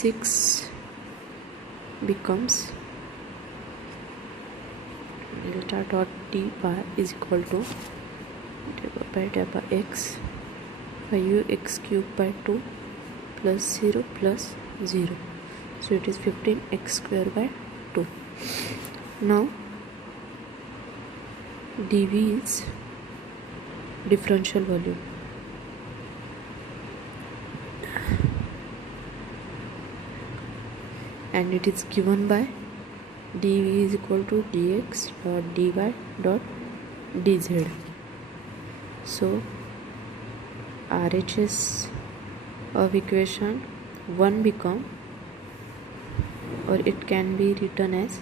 6 becomes delta dot d bar is equal to delta by delta x 5x cube by 2 plus 0 plus 0. So it is 15x square by 2. Now dv is differential volume. And it is given by dv is equal to dx dot dy dot dz. So RHS of equation 1 become, or it can be written as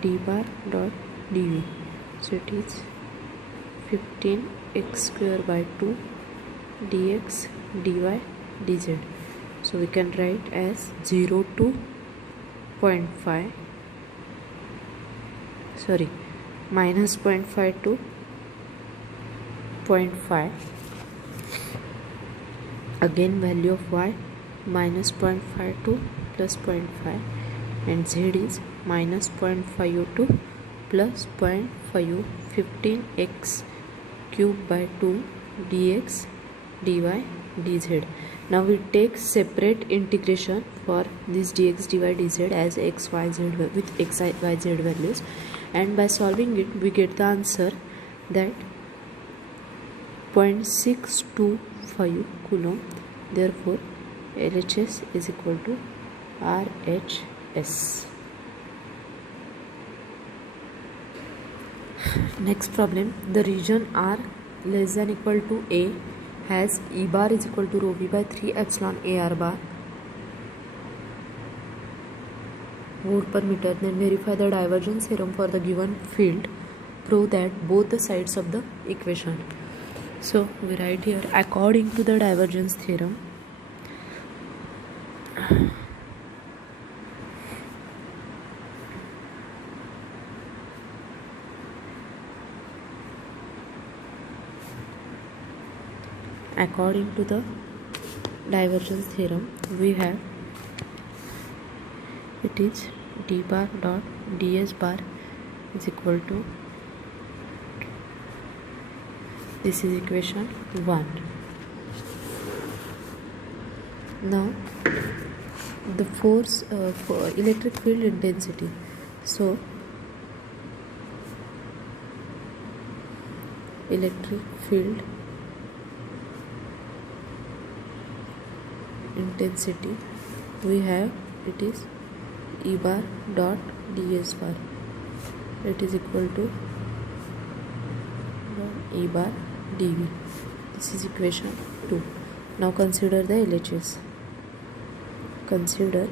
d bar dot dv. So it is 15x square by 2 dx dy dz. So we can write as 0 to 0.5, sorry, minus 0.5 to 0.5. Again value of y minus 0.5 to plus 0.5, and z is minus 0.5 to plus 0.5. 15x cube by 2 dx dy dz. Now we take separate integration for this dx dy dz as x y z with x y z values, and by solving it we get the answer that 0.625 coulomb. Therefore LHS is equal to RHS. Next problem, the region R less than equal to A has E bar is equal to rho v by 3 epsilon AR bar volt per meter. Then verify the divergence theorem for the given field. Prove that both the sides of the equation. So we write here, according to the divergence theorem, we have it is d bar dot ds bar is equal to, this is equation 1. Now the force for electric field intensity. So electric field intensity we have, it is E bar dot ds bar, it is equal to E bar dv. This is equation 2. Now consider the LHS. Consider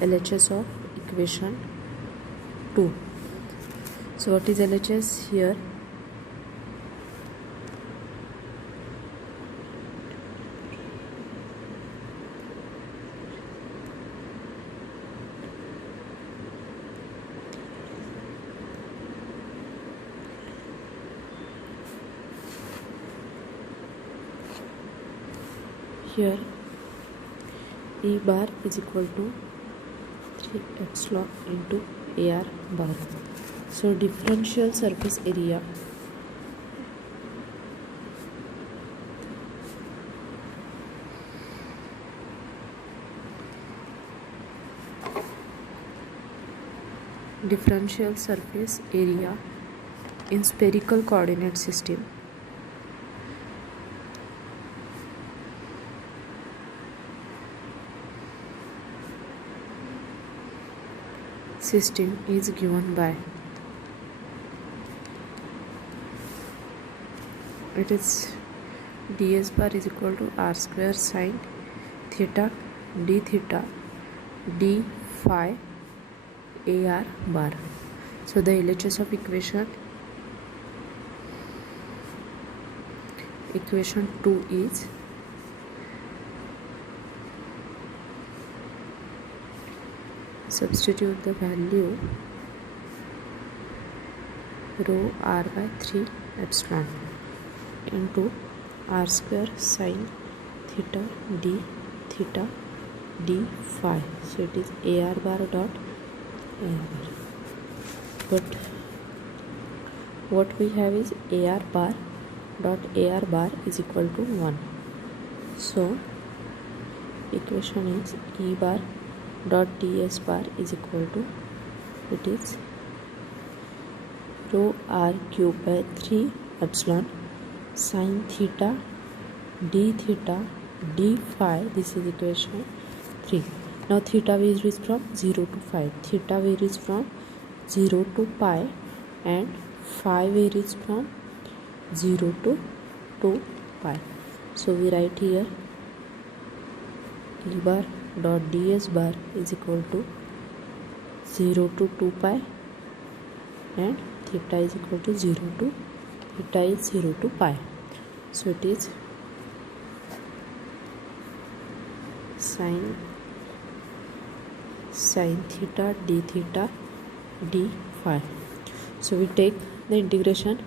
LHS of equation 2. So what is LHS here? Here E bar is equal to 3 epsilon into AR bar. So differential surface area in spherical coordinate system is given by, it is ds bar is equal to r square sine theta d theta d phi AR bar. So the LHS of equation 2 is substitute the value rho r by 3 epsilon into r square sin theta d phi. So it is ar bar dot ar bar. But what we have is ar bar dot ar bar is equal to 1. So equation is e bar dot ds bar is equal to, it is rho r cube by 3 epsilon sin theta d phi. This is equation 3. Now theta varies from 0 to 5. Theta varies from 0 to pi and phi varies from 0 to 2 pi. So we write here e bar dot ds bar is equal to 0 to 2 pi and theta is equal to 0 to pi. So it is sin theta d phi. So we take the integration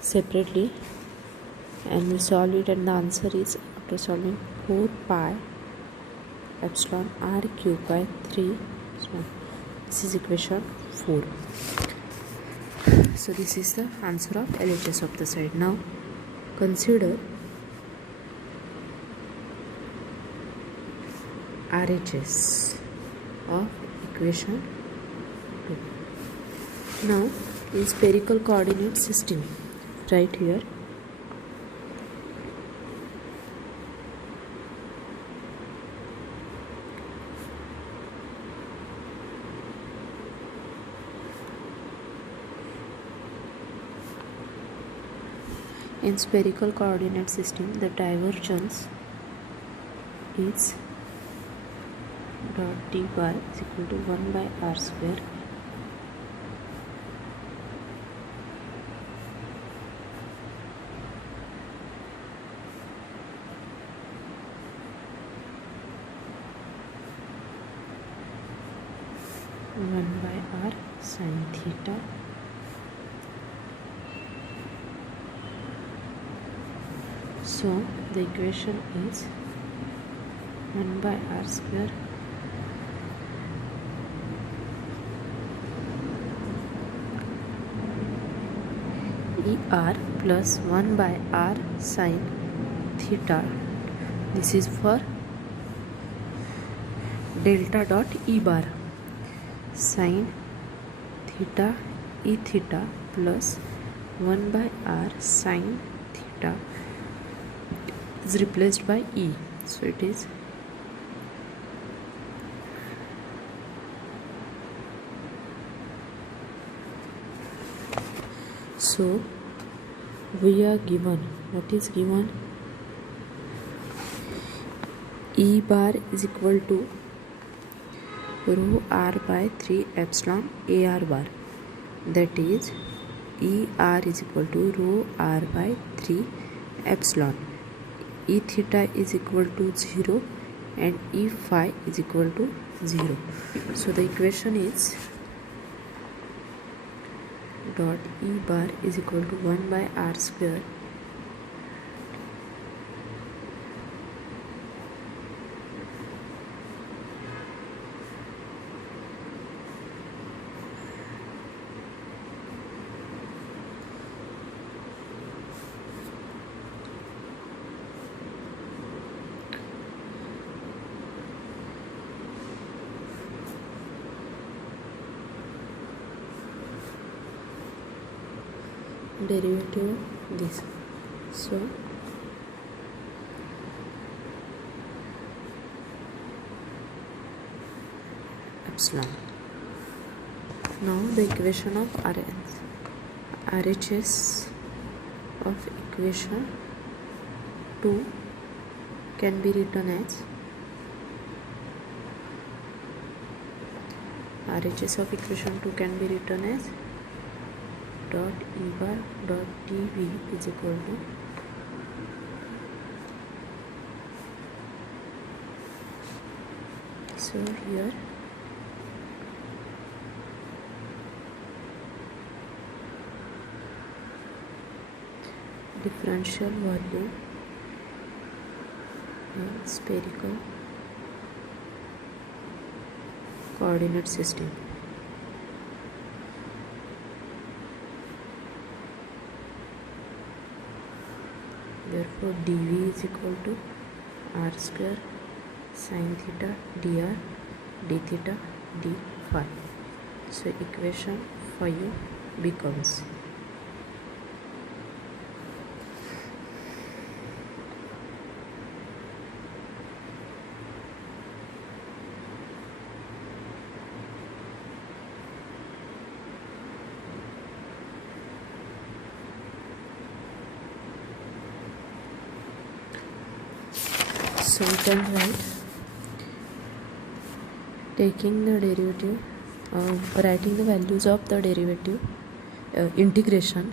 separately and we solve it, and the answer is, after solving, 4 pi epsilon r cube by 3. So this is equation 4. So this is the answer of LHS of the side. Now consider RHS of equation 2. Now in spherical coordinate system, right here in spherical coordinate system, the divergence is dot d bar is equal to 1 by r square r sin theta So the equation is 1 by r square er plus 1 by r sin theta. This is for delta dot e bar sin theta e theta plus 1 by r sin theta is replaced by e. So it is we are given, what is given, e bar is equal to rho r by 3 epsilon ar bar, that is er is equal to rho r by 3 epsilon. E theta is equal to 0 and e phi is equal to 0. So the equation is dot e bar is equal to 1 by r square derivative of this. So epsilon. Now the equation of RHS of equation 2 can be written as RHS of equation 2 can be written as dot e bar dot dv is equal to so here differential volume in spherical coordinate system. Therefore dv is equal to r square sin theta dr d theta d phi. So equation 5 becomes so we can write taking the derivative, writing the values of the derivative integration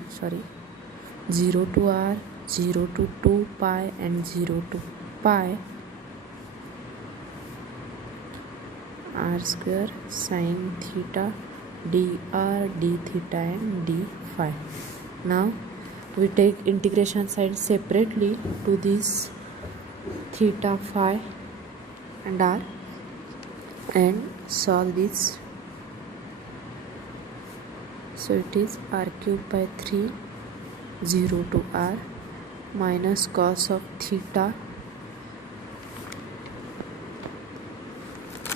0 to r, 0 to 2 pi and 0 to pi r square sin theta dr d theta and d phi. Now we take integration sign separately to this theta phi and r and solve this. So it is r cube by 3 0 to r minus cos of theta